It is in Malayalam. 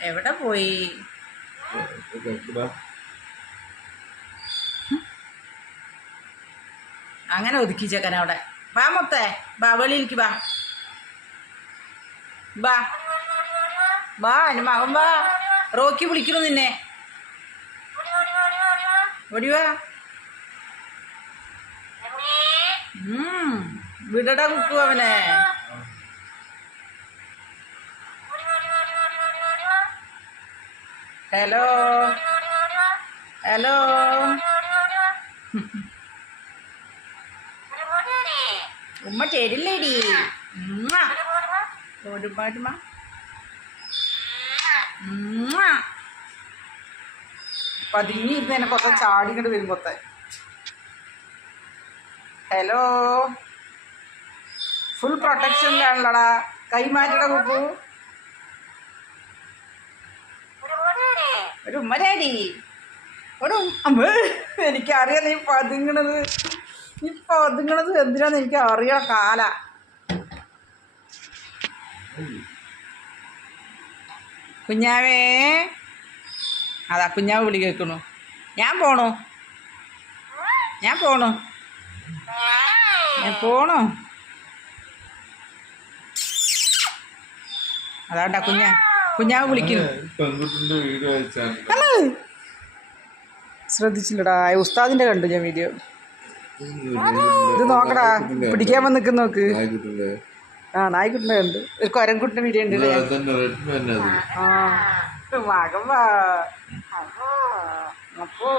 എവിടെ പോയി? അങ്ങനെ ഒതുക്കി ചെക്കൻ അവിടെ. വാ മൊത്തെ ബാ വെളിയിലേക്ക് വാ. ബാ ബാ എന്റെ മകൻ വാ. റോക്കി വിളിക്കുന്നു നിന്നെ. ഓടിവാ ഉം. വിടടാ കുക്കു അവനെ ഹലോ ഹലോ ഉമ്മ ചേരില്ലേടി. ഓടുമ്പാടുമ്മ. ഉമ്മ. പതുങ്ങിയിരുന്നതിനെ കൊത്ത ചാടിങ്ങോട്ട് വരും കൊത്ത ഹലോ ഫുൾ പ്രൊട്ടക്ഷൻ പ്രൊട്ടക്ഷനിലാണല്ലടാ കൈമാറ്റട കുക്കു. ഒരു ഉമ്മരാടി ഒരു അമ്മേ, എനിക്കറിയാം നീ പതുങ്ങണത്. നീ പതുങ്ങണത് എന്തിനാന്ന് എനിക്ക് അറിയാം കാല. കുഞ്ഞാവേ. അതാ കുഞ്ഞാവ് വിളി കേൾക്കണു. ഞാൻ പോണു. ഞാൻ പോണു. ഞാൻ പോണു. അതാണ്ടാ കുഞ്ഞാ. കുഞ്ഞാവ് വിളിക്കുന്നു. ശ്രദ്ധിച്ചില്ലടാ. ഉസ്താദിന്റെ കണ്ടു ഞാൻ വീഡിയോ ഇത് നോക്കടാ. പിടിക്കാൻ വന്ന് നിൽക്കുന്ന നോക്ക്. ആ നായ്ക്കുട്ടിന്റെ കണ്ട്. ഒരു കൊരൻകുട്ടിന്റെ വീഡിയോ ഉണ്ട് ആ. അപ്പോ.